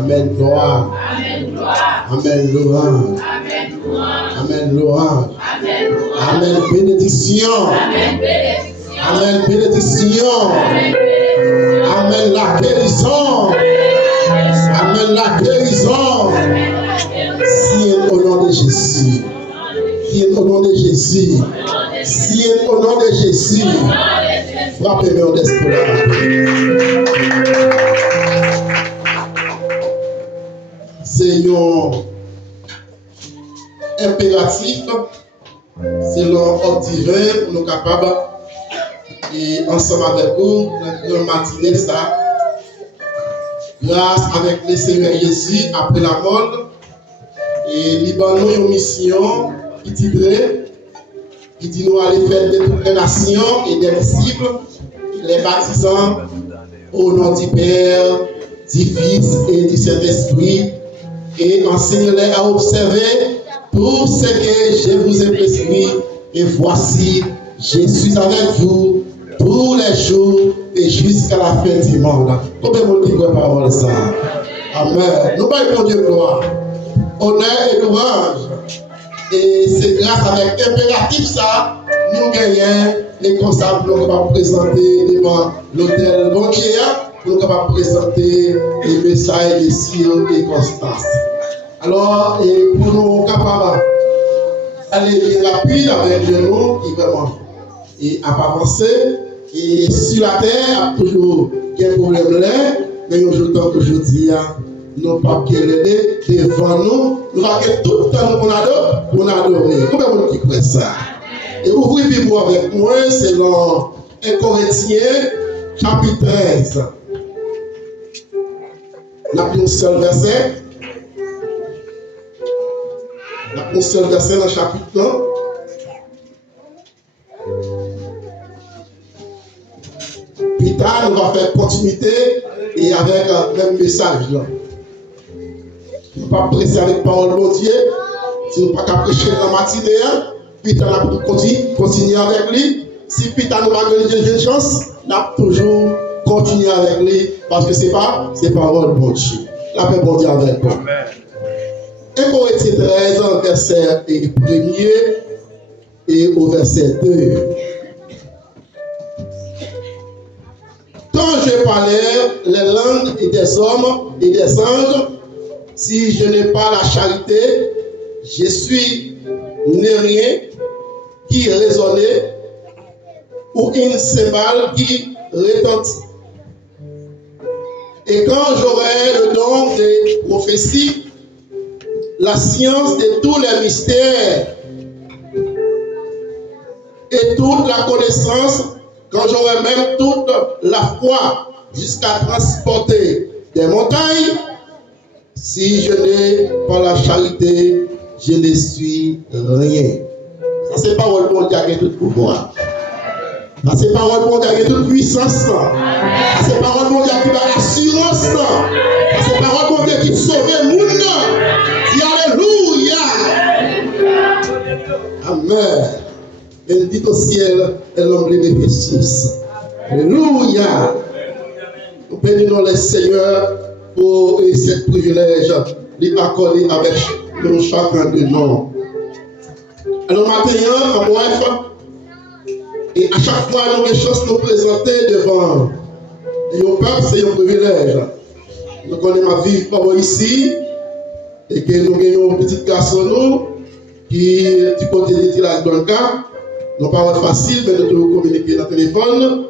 Amen, gloire. Amen, louange. Amen, louange. Amen, bénédiction. Amen, bénédiction. Amen, la guérison. Amen, la guérison. Si au nom de Jésus. Si au nom de Jésus. Si au nom de Jésus. Frappez-moi d'esprit. C'est un impératif, c'est l'ordre divin pour nous capables, et ensemble avec vous, dans la matinée, ça, grâce avec le Seigneur Jésus, après la mort, et nous avons une mission qui dit nous aller faire de toutes les nations et des disciples, les baptisants au nom du Père, du Fils et du Saint-Esprit, et enseignez-les à observer tout ce que je vous ai prescrit. Et voici, je suis avec vous tous les jours et jusqu'à la fin du monde. Combien de monde dit la parole ça? Amen. Nous voyons Dieu gloire, honneur et louange. Et c'est grâce avec impératif ça, nous gagnons les consables pour nous présenter devant l'hôtel banquier, pour nous présenter les messages de Sion et Constance. Alors, et pour nous capables d'aller rapide avec nous qui vraiment et à avancer, et sur la terre, toujours quel problème là, mais aujourd'hui, aujourd'hui, nos papiers devant nous, nous avons tout le temps pour adorer. Comment vous dites ça? Et ouvrez Bible avec moi, c'est dans 1 Corinthiens, chapitre 13. Nous avons un seul verset. Nous avons un seul verset dans le chapitre 1. Plus tard, nous allons faire continuité et avec le même message là. Nous ne pouvons pas presser avec parole de Dieu. Si nous ne pouvons pas prêcher dans la matinée, puis nous allons continuer avec lui. Si puis nous avons une chance, nous allons toujours continuer avec lui parce que ce n'est pas parole de Dieu. La paix de Dieu avec nous. 1 Corinthiens 13, verset 1er et au verset 2. Quand je parlais les langues des hommes et des anges, si je n'ai pas la charité, je suis rien qui résonnait ou une cymbale qui retentit. Et quand j'aurai le don de prophétie, la science de tous les mystères et toute la connaissance, quand j'aurai même toute la foi jusqu'à transporter des montagnes, si je n'ai pas la charité, je ne suis rien. Ça, c'est parole de Dieu qui a tout pouvoir. Ça, c'est parole de Dieu qui a toute puissance. Ça, c'est parole de Dieu qui a l'assurance. Ça, c'est parole de Dieu qui sauve le monde. Dis Alléluia. Amen. Elle dit au ciel, elle l'ombre de Jésus. Alléluia. Nous bénissons le Seigneur pour ce privilège d'accorder avec nous chacun de nous. Alors maintenant, en bref, et à chaque fois, nous avons une chance de nous présenter devant nos peuples, c'est un privilège. Nous connaissons ma vie par ici, et que nous avons un petit garçon qui est du côté de Tilas Blanca. Nous pas facile, mais nous devons communiquer dans le téléphone.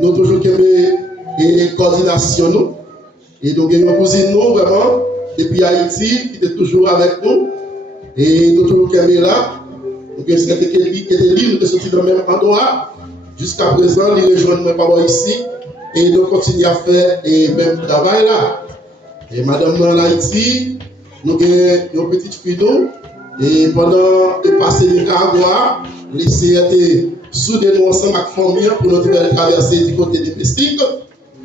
Nous toujours une coordination. Nous. Et nous avons une cousine, nous, vraiment, depuis Haïti, qui est toujours avec nous. Et nous toujours là. Nous avons quelqu'un qui était libre, nous sommes sortis dans le même endroit. Jusqu'à présent, ils rejoignent mes parents ici. Et nous continuons à faire le même travail là. Et madame en Haïti, nous avons une petite fille. Et pendant de passer le Nicaragua, les été soudés nous ensemble avec la famille pour nous traverser du côté des Pestiques.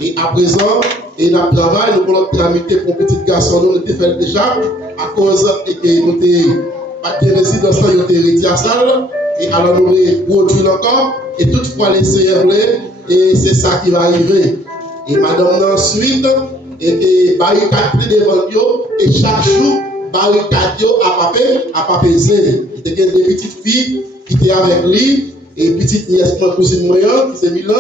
Et à présent, et dans le travail, nous voulons tramiter pour un petit garçon, nous l'avons fait déjà, à cause que nous n'avons pas de résidence, nous avons été à salle, et alors nous avons produit encore, et toutefois les Seigneurs voulaient, et c'est ça qui va arriver. Et madame ensuite, et barricade pris devant eux, et chaque jour, barricade a pas pesé. Il y a des petites filles qui étaient avec lui, et petite nièce, ma cousine moyenne, qui c'est Milan,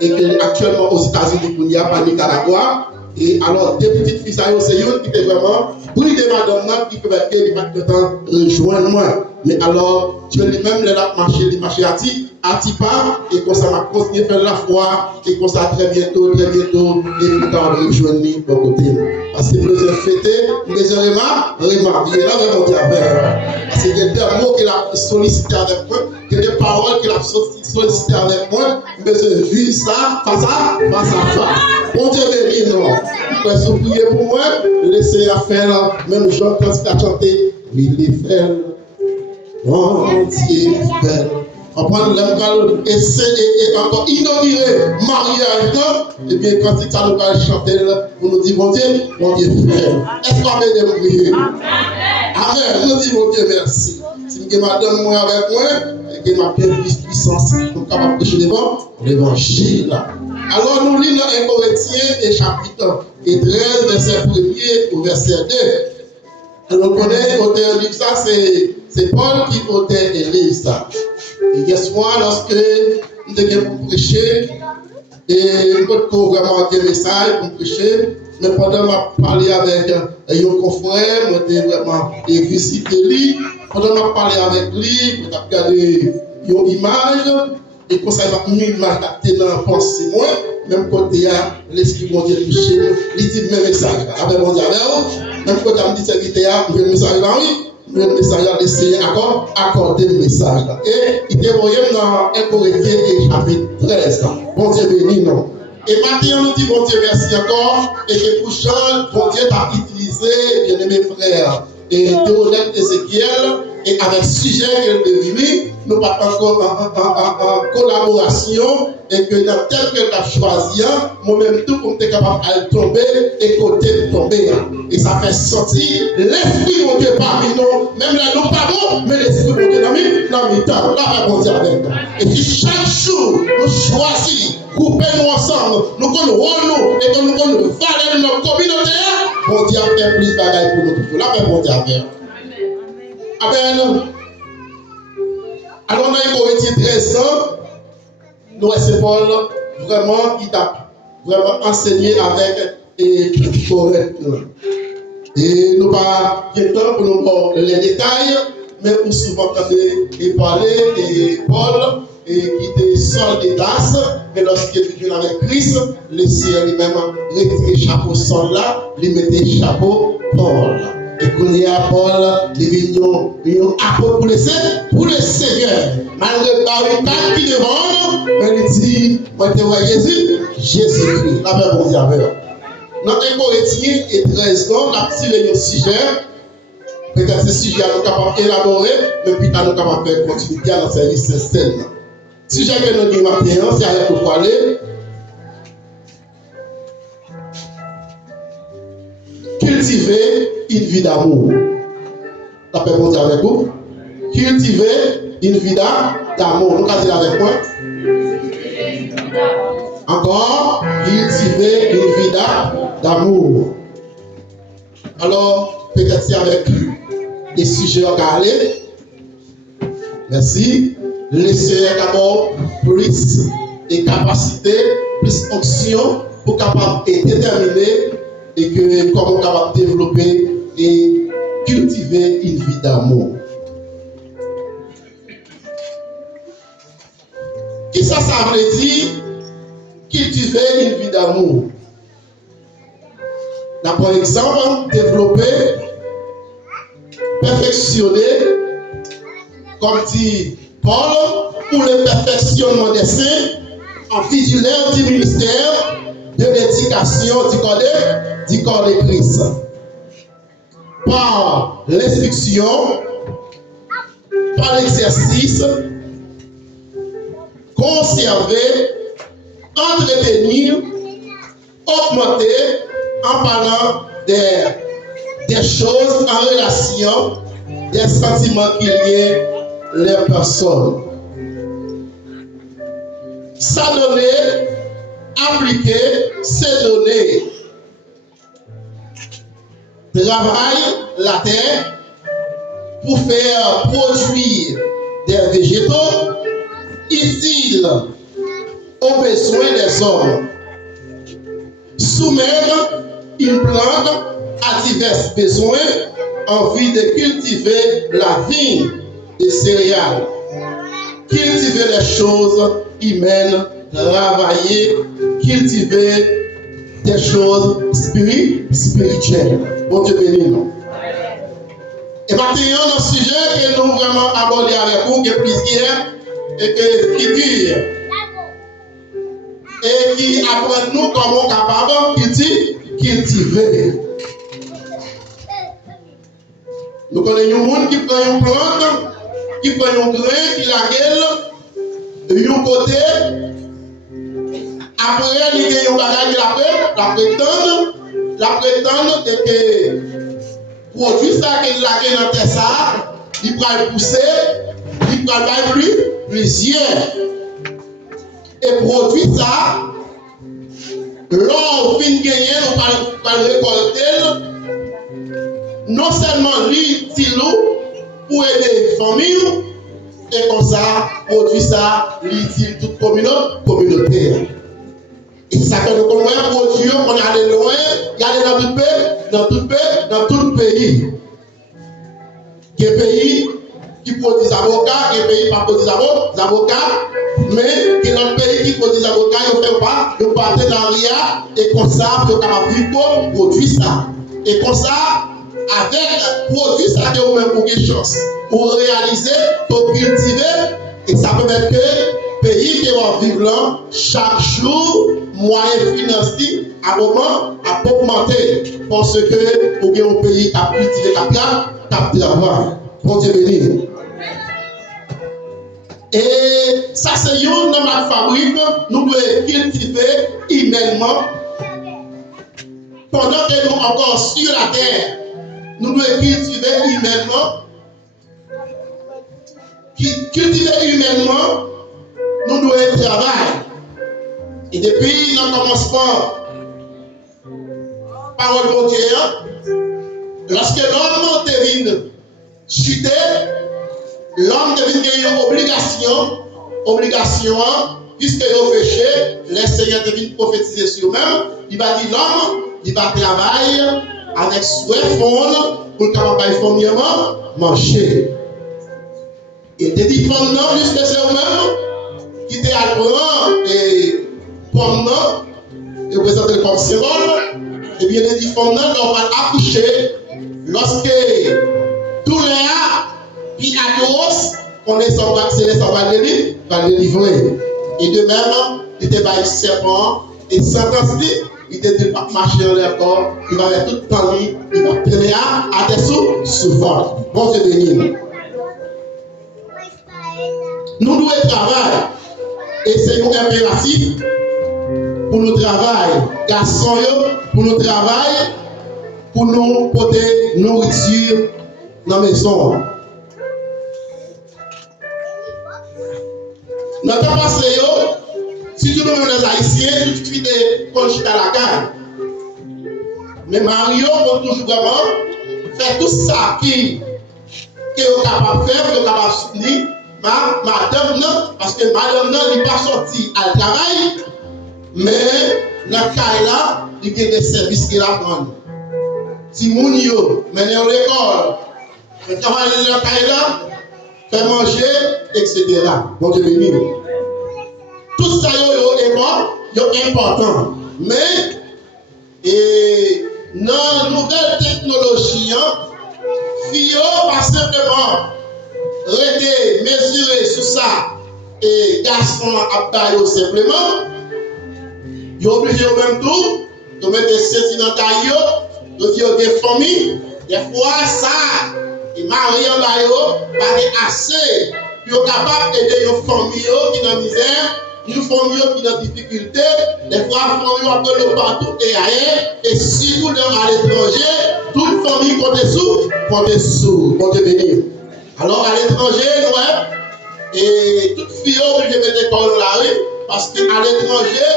et qui est actuellement aux États-Unis, pour n'y a pas Nicaragua. Et alors, des petites filles, ça y est, c'est une qui était vraiment, pour les madame qui peuvent être pas de temps rejoindre moi. Mais alors, Dieu lui-même, les marché à Tipa, et comme ça m'a continué à faire la foi, et comme ça très bientôt, et puis quand on rejoint de côté. Parce que nous avons fêté, nous avons remarqué, là, vraiment, parce qu'il y a des mots qu'il a sollicité avec moi, il y a des paroles qu'il a sollicité avec moi, mais je vis ça, face à face. Bon Dieu béni, non. Si vous priez pour moi, laissez la faire, même Jean, quand il a chanté, oui, les faire, entier, faire. On prend le et encore inaugurer mariage, et bien quand il a le chanter, on nous dit, bon Dieu, frère. Est-ce qu'on peut de prier? Amen. Nous disons, mon Dieu, merci. Si je madame moi avec moi, et que ma puissance, pour capable prêcher devant l'évangile. Alors nous lisons dans 1 Corinthiens et chapitre 13, verset 1er au verset 2. Alors on connaît l'auteur du ça, c'est Paul qui auteur et livre ça. Et hier soir, lorsque nous devons prêcher, et nous vraiment un message pour prêcher, mais pendant que je parlais avec un confrère, je vraiment visité lui, pendant que je parlais avec lui, je regardé une image, et comme ça, il m'a mis une image dans la pensée, moi, même côté, l'esprit de Dieu touché, il dit le même message. Avec mon Dieu, même quand il me dit serviteur, il veut le message là, oui. Le message a essayé accorder le message. Et il est envoyé dans 1 Corinthiens et chapitre 13. Bon Dieu béni, non. Et maintenant, on nous dit, bon Dieu, merci encore. Et que pour Jean, bon Dieu t'a utilisé, bien aimé frère, et Théodène Ézéchiel, et avec sujet qu'elle est devenu, nous partons encore en collaboration, et que dans tel que tu as choisi, moi-même tout comme tu es capable de tomber et côté de tomber. Et ça fait sortir l'esprit de Dieu parmi nous, même là nous pas bon, mais l'esprit de Dieu dans le temps, là on dit avec. Et puis chaque jour, nous choisissons, grouper nous ensemble, nous connaissons et que nous connaissons valeur de notre communauté, on dit à faire plus de bagailles pour nous tous. Là on dit à faire. Amen. Alors, dans les Corinthiens 13 ans, nous, c'est Paul vraiment qui t'a vraiment enseigné avec et correctement. Et nous pas de temps pour nous voir les détails, mais pour souvent parler et Paul et qui était seul des tasses, mais lorsqu'il est venu avec Christ, le ciel lui-même retiré chapeau sol là, lui mettait chapeau Paul. Et qu'on y a Paul, il vient apôtre pour le Seigneur. Malgré le barricade qui devant, mais il dit, moi je vois Jésus-Christ. La même on dit avec. Dans 1 Corinthiens et 13 ans, on a tiré un sujet. Peut-être ce sujet nous capable d'élaborer, mais puis nous capable de faire continuité dans le service scène. Sujet que nous avons maintenant, c'est avec pour aller. Cultiver une vie d'amour. La paix pour dire avec vous. Cultiver une vie d'amour. Nous allons dire avec moi. Encore, cultiver une vie d'amour. Alors, peut-être c'est avec des sujets à aller. Merci. Laissez d'abord plus de capacité, plus d'action pour capable de déterminer et que comment capable de développer et cultiver une vie d'amour. Qui ça veut dire cultiver une vie d'amour? Par exemple, développer, perfectionner, comme dit Paul, pour le perfectionnement des saints, en vigilant du ministère de l'éducation du corps de Christ. Par l'instruction, par l'exercice, conserver, entretenir, augmenter, en parlant des choses en relation, des sentiments qu'il y a les personnes. S'adonner, appliquer, se donner. travaille la terre pour faire produire des végétaux utiles aux besoins des hommes. Soumettre une plante à divers besoins en vue de cultiver la vigne des céréales, cultiver les choses humaines, travailler, cultiver des choses spirituelles. Bon Dieu béni nous. Et maintenant, dans ce sujet que nous vraiment aborder avec vous, qui est plusieurs et que figure et qui apprend nous comment capable cultiver. Nous connaissons un monde qui prend une plante, qui prend un grain, qui la gueule, de un côté, après, il y a un bagage la prétendre et que produit ça qu'il la gueule dans terre ça, il va pousser, il va faire plusieurs. Et produit ça, l'on fin gagner, on va récolter. Non seulement l'utile pour aider les familles, et comme ça, produit ça, l'utile toute communauté. Et ça fait nous comment produit, on est allé loin, il y a dans tout pays. Il y a des pays qui produisent des avocats, il y a des pays qui ne produisent pas d'avocats, mais il y a d'autres pays qui produisent des avocats, ils ne font pas de partenariat, et comme ça, ils sont capables de produire ça. Et comme ça, avec produit ça que vous même pour une chance pour réaliser, pour cultiver, et ça permet que le pays qui va vivre là, chaque jour, moyens financiers à augmenter parce que pour un pays qui a cultivé qui travail. Bon Dieu béni. Et ça c'est une dans ma fabrique, nous devons cultiver humainement pendant que nous encore sur la terre. Nous devons cultiver humainement. Cultiver humainement, nous devons travailler. Et depuis notre commencement, parole de Dieu, lorsque l'homme devine chuter, l'homme devine gagner obligation, puisque il a péché, le Seigneur devine prophétiser sur lui-même, il va dire l'homme, il va travailler avec souhait fond pour capable formellement manger. Et des différents noms, puisque c'est eux-mêmes qui étaient à prendre et pomme et présenter comme symbole, et bien les différents noms, on va accoucher lorsque tous les qui adossent, on est sans va délivrer. Et de même, il était par serpent et sentence il était pas marcher dans leur corps, il va mettre tout le temps, il va traîner à des souvent. Bon Dieu béni. Nous devons travailler. Et c'est un impératif pour nous travailler. Garçons, pour nous travailler, pour nous porter nourriture dans la maison. Notre passé, si tu nous mets les Haïtiens, tu fais des conchis à la carte. Mais Mario, pour toujours vraiment faire tout ça qui est capable de faire, qui est capable de soutenir. Madame non, parce que madame non, il n'est pas sorti à travail, mais dans le cas là, il y a des services qu'il apprend. Si moun yo mène à l'école, il travaille dans le cas là, fait manger, etc. Bon Dieu béni. Tout ça est important. Mais dans la nouvelle technologie, il pas simplement rester mesurer sur ça et garçon à tailler simplement. Ils sont obligés au même tour de mettre des ceintes dans taille, de dire des familles, des fois ça, et marier en taille, pas assez, pour capable d'aider une famille qui est dans la misère, une famille qui est dans la difficulté, des fois famille un peu partout et ailleurs, et si vous êtes à l'étranger, toute famille compte sous, compte béni. Alors à l'étranger, ouais, et toute fille obligée de mettre l'école dans la rue, parce qu'à l'étranger,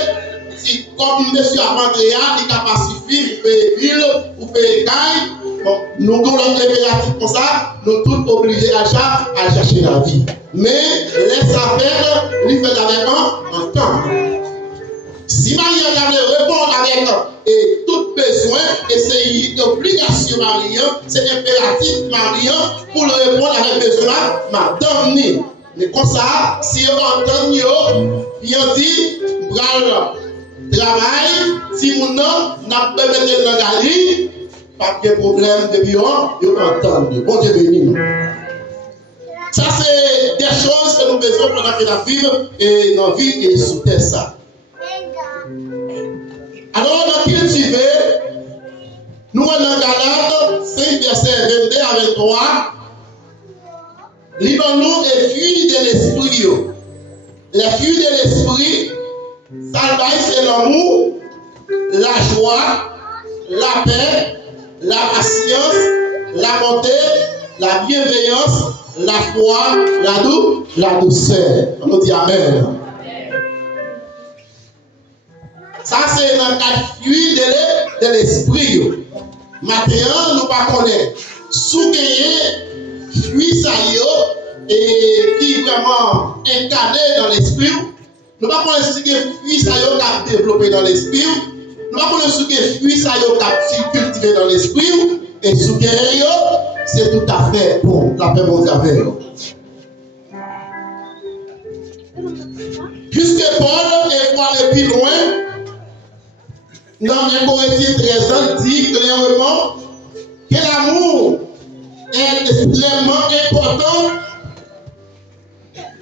si comme monsieur a rentré, il est pacifié, il peut ville, ou peut caille, bon, nous avons l'impératif comme ça, nous tous obligés à chercher la vie. Mais laisse faire, lui fait avec un temps. Si Marie avait répondre avec et tout besoin, et c'est une obligation Marie, c'est impératif Marie pour le répondre avec besoin, madame ni. Mais comme ça, si on entend, bien dit, bral travail, si mon nom n'a pas mis dans la galerie, pas de problème de violon, vous entendez. Bon Dieu béni nous. Ça, c'est des choses que nous besoin pendant que la vie et nos vies et sous terre ça. Alors, on a cultivé, nous en Galates 5, verset 22 à 23, livrons-nous des fruits de l'esprit. Les fruits de l'esprit, ça c'est l'amour, la joie, la paix, la patience, la bonté, la bienveillance, la foi, la douceur. On dit Amen. Ça, c'est dans 4 fruits de l'esprit. Maintenant, nous ne connaissons pas. Sous gagner fruits ça et qui est vraiment incarné dans l'esprit. Nous ne connaissons pas si fruits ça qui est développé dans l'esprit. Nous ne connaissons pas si fruits ça qui est cultivé dans l'esprit. Et sous gagner, c'est tout à fait bon. La paix mondiale. Puisque Paul est pour aller plus loin, dans 1 Corinthiens 13 ans, dit clairement que l'amour est extrêmement important.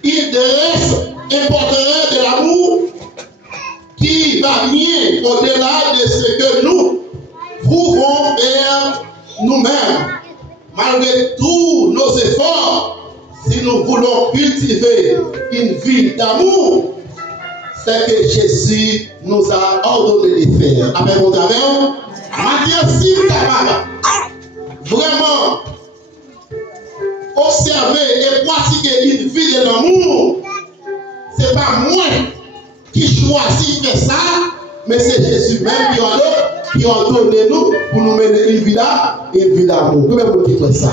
Il reste important de l'amour qui va bien au-delà de ce que nous pouvons faire nous-mêmes. Malgré tous nos efforts, si nous voulons cultiver une vie d'amour, c'est que Jésus nous a ordonné de faire. Amen, mon amen. Matthieu 6, vraiment, observer et pratiquer une vie de l'amour, ce n'est pas moi qui choisis de faire ça, mais c'est Jésus même qui a ordonné nous pour nous mener une vie d'amour. Comment vous dites ça?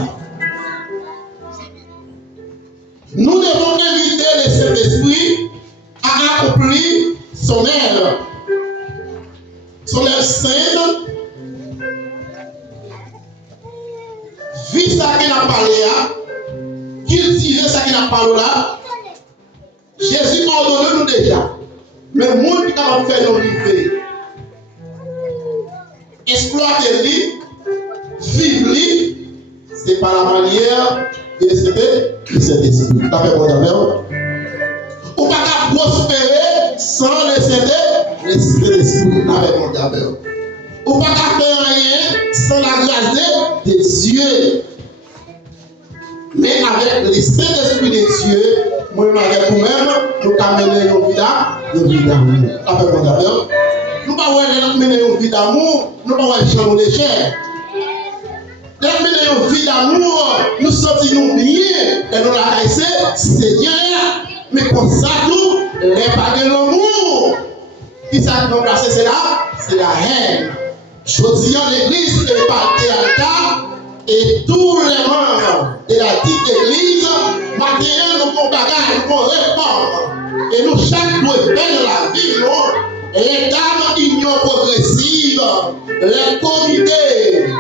Nous devons inviter le Saint-Esprit à accomplir son œuvre. Son œuvre sainte. Vivre ça qu'il a parlé là. Cultiver ça qu'il a parlé là. Jésus a ordonné nous déjà. Mais le monde qui va faire nos livres. Exploiter lui, vivre lui, c'est par la manière de cet esprit. T'as fait bon d'ailleurs? On ne peut pas prospérer sans le Saint-Esprit. Avec mon d'ailleurs. On ne peut pas faire rien sans la grâce de Dieu. Mais avec le Saint-Esprit de Dieu, moi-même avec vous-même, nous amener nos vies d'amour. Avec mon d'ailleurs. Nous ne pouvons pas mener une vie d'amour, nous ne pouvons pas changer de chair. Nous mener une vie d'amour, nous sentons bien, et nous la caissons, Seigneur, mais comme ça, tout, les pas de l'amour. Qui ça qui nous place, c'est là? C'est la haine. Je dis en l'église est partie à l'état, et tous les membres de la petite église, maintenant, nous avons bagage, nous avons réforme. Et nous, chaque nous faire la vie, nous. Les dames union progressive, les comités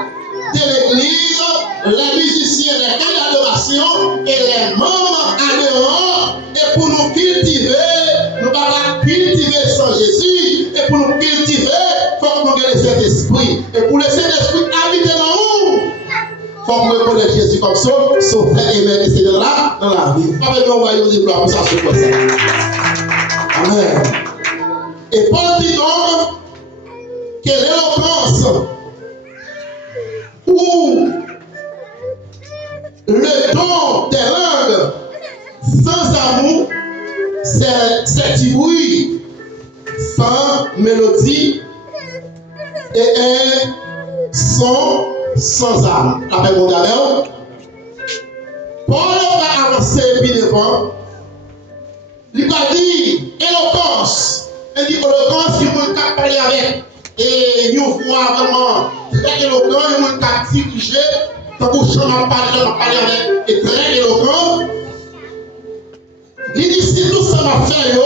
de l'église, les musiciens, les cas d'adoration et les membres adhérents. Et pour nous cultiver, nous ne pouvons pas cultiver sans Jésus. Et pour nous cultiver, il faut que nous gardions cet esprit. Et pour laisser l'esprit habiter dans nous, il faut que nous reconnaissions Jésus comme ça, sauf et même c'est là dans la vie. Pas besoin de envoyer aux gloires pour ça, c'est comme ça. Amen. Et Paul dit donc que l'éloquence ou le don des langues sans amour, c'est du bruit sans mélodie et un son sans âme. Avec mon d'ailleurs, Paul va avancer puis devant. Il va dire éloquence. Il dit éloquence, il peut parler avec. Et une voix vraiment très éloquent, il y a un cas dirigé, tant que je m'en parle avec, est très éloquent. Il dit si tout ça m'a fait,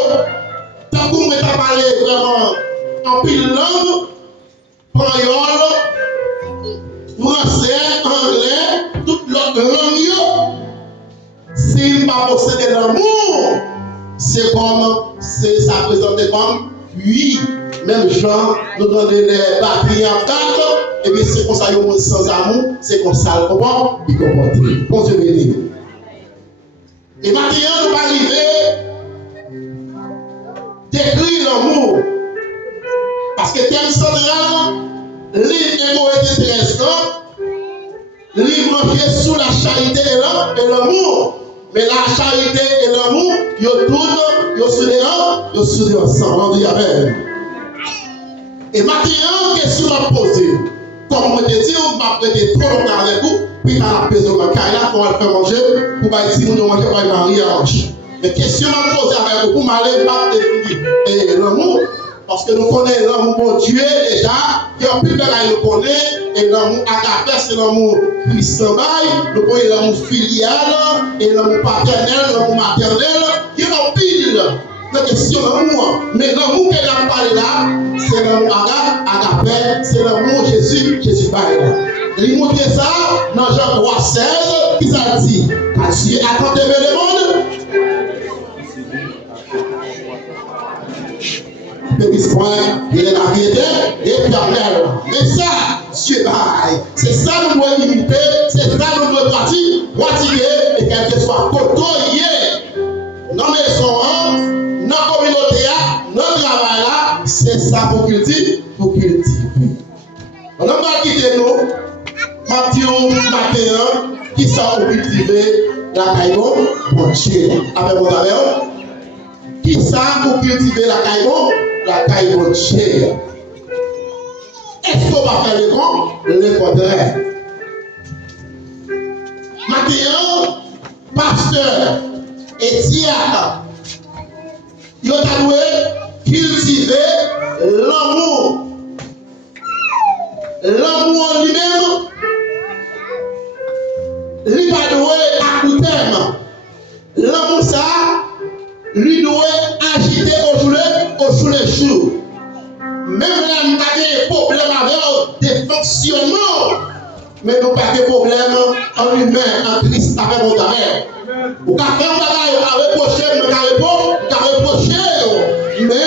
tant que vous m'avez parlé vraiment en pile langue, créole, français, anglais, toute l'autre langue, si je ne possède l'amour, c'est comme, ça présente comme, oui, même gens, nous donnons les batteries en quatre, et bien c'est comme ça, il y a sans amour, c'est comme ça, comment il comporte. Bon Dieu béni. Et maintenant, nous allons arriver décrire l'amour. Parce que thème central, livre est intéressant, livre qui est sous la charité et l'amour. Mais la charité et l'amour, ils sont ensemble. Et maintenant, question à poser. Comme je te dis, on va prêter trop longtemps avec vous, puis à la maison de Kaila, pour aller faire manger, pour aller si nous manger par le mariage. Mais question à poser avec vous, pour m'aller pas définir l'amour. Parce que nous connaissons l'amour pour Dieu déjà, qui en plus de là, nous connaissons, et l'amour agapé, c'est l'amour Christ-bail, nous connaissons l'amour filial, et l'amour paternel, l'amour maternel, qui en pile la question d'amour. Mais l'amour qu'elle a parlé là, c'est l'amour agapé, c'est l'amour Jésus-bail. Il montre ça dans Jean 3,16, qui ça dit, Dieu a tant aimé le monde. Il est la vérité éternelle. Mais ça, Dieu baille. C'est ça que nous devons imiter, c'est ça que nous devons pratiquer, et quel que soit côtoyer. Dans la maison, dans la communauté, dans le travail là, c'est ça pour cultiver. On n'a pas quitté nous, ma petite matin, qui sont pour cultiver la caillou, pour Dieu. Avec mon ami, qui sont pour cultiver la caillou? La caille de Dieu. Est-ce qu'on va faire le contraire? Maintenant, pasteur et diacre, ils ont alloué cultiver l'amour. L'amour en lui-même, il va doué à coup terme. L'amour, ça, lui doit agiter au jour le jour. Même là, nous n'avons pas de problème avec des fonctionnements, mais nous n'avons pas de problème en humain, en Christ, avec mon amour. Vous pouvez faire un bagage à reprocher, mais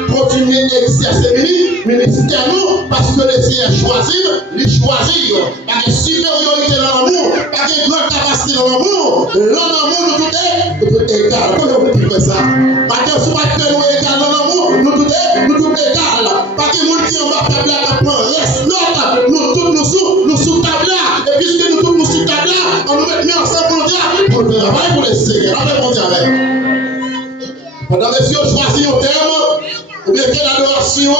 nous continuons d'exercer le ministère parce que le Seigneur choisit, il choisit. Pas de supériorité dans l'amour, pas de grande capacité dans l'amour. L'amour, nous tout est égal. Comment vous dites ça? Pas de souhaiter nous égal dans l'amour, nous tout égal. Pas de monde qui en va faire la prendre, reste l'autre, nous sous table. Et puisque nous tous nous sous table, on nous met ensemble pour le travail pour le Seigneur. Avec mon Dieu. Pendant que si on choisit un thème, ou bien qu'il y a l'adoration,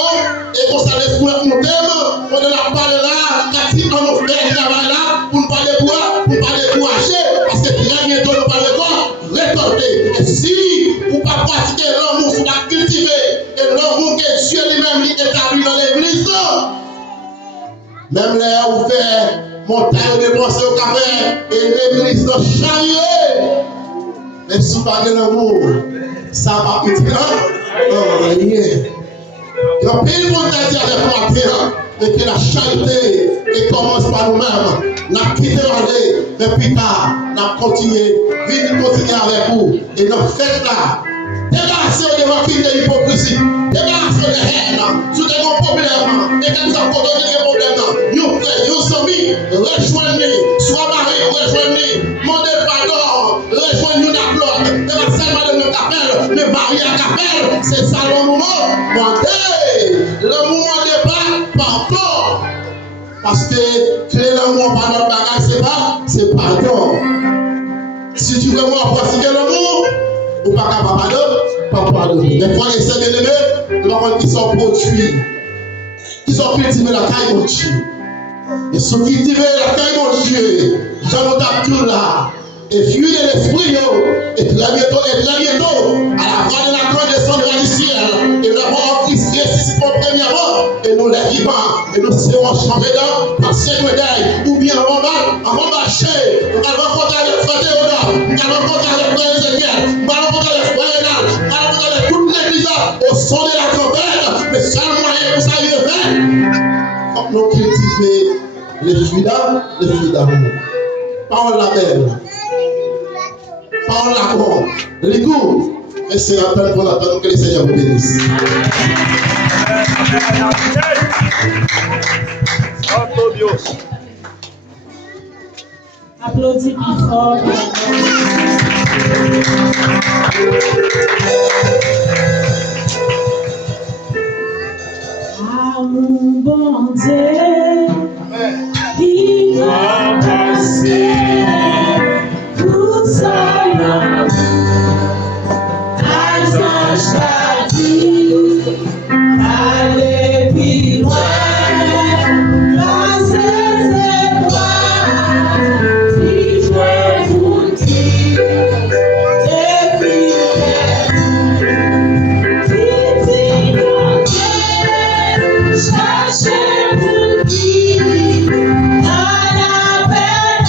et qu'on s'allait pour un thème, on a parlé là, quand on nous fait un travail là, pour nous parler de quoi, pour parler de courager, parce que très bientôt nous parlons de quoi, récolter. Et si vous ne pas pratiquer l'amour, vous ne cultiver, et l'amour que Dieu lui-même établit dans l'église, même là où vous faites montagne de pensée au café, et l'église de chariot, mais si vous parlez de l'amour, ça va petit rien. Il y a pile de monde qui a avec moi, et que la charité commence par nous-mêmes. Nous avons quitté l'année, mais plus tard, nous avons continué avec vous. Et nous faites là. Débarrassez de votre de l'hypocrisie. Débarrassez de haine. Si vous avez un problème, et que nous avons des problèmes, nous frères, nous amis, rejoignez. Soit mariés, rejoignez. Demandez pardon. Rejoignez-nous dans l'autre. Et pas seulement de notre appel, mais mariés à l'appel. C'est ça le moment. Demandez. Le moment de pardon. Parce que créer l'amour par notre bagage, c'est pardon. Si tu veux voir pratiquer l'amour, ou pas capable pas pardonner. Les frères et sœurs bien-aimés, nous avons qui sont produits, qui sont cultivés la caille de Dieu. Ils sont cultivés la caille de Dieu. Jean-Baptiste là, et fruit de l'esprit, et très bientôt, à la fin de la grande descente du ciel, et nous avons en Christ ressuscité premièrement, et et nous les vivants, et nous serons changés dans, passer nous d'ail, ou bien on va marcher, on va rencontrer les frères Théodore, on va rencontrer les frères Ézéchiel, on va rencontrer les frères Hénal, on va rencontrer toute l'église au son de la trompette, mais seul moyen pour ça y est. Comme nous cultiver les fruits d'amour. Parole la belle, parole la bonne, les goûts, et c'est la peine pour attendre que le Seigneur vous bénisse. Applaudis plus fort. Ah mon bon Dieu, il va passer tout seul. As t'a dit, allez plus loin, passez ses bras, si je vous dis, depuis cherchez vous qui, à la peine,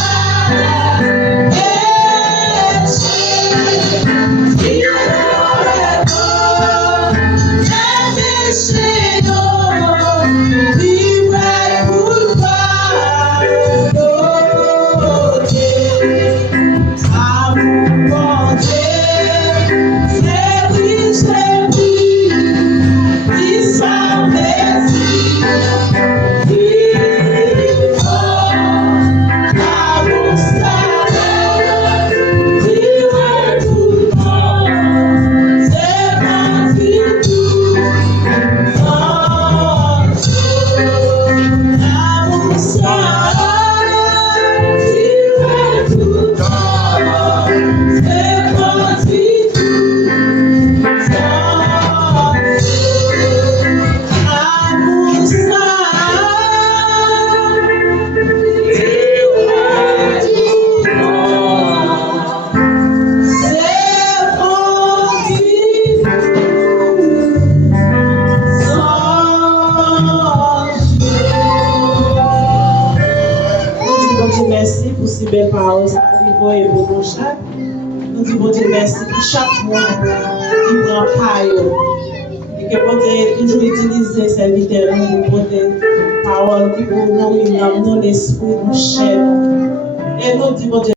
merci pour ces belles paroles, ça et pour mon chaque. Nous disons Dieu merci pour chaque monde qui prend part. Et que bon Dieu toujours utiliser ces serviteurs pour porter parole qui pour nous, l'esprit, nous chair. Et nous disons Dieu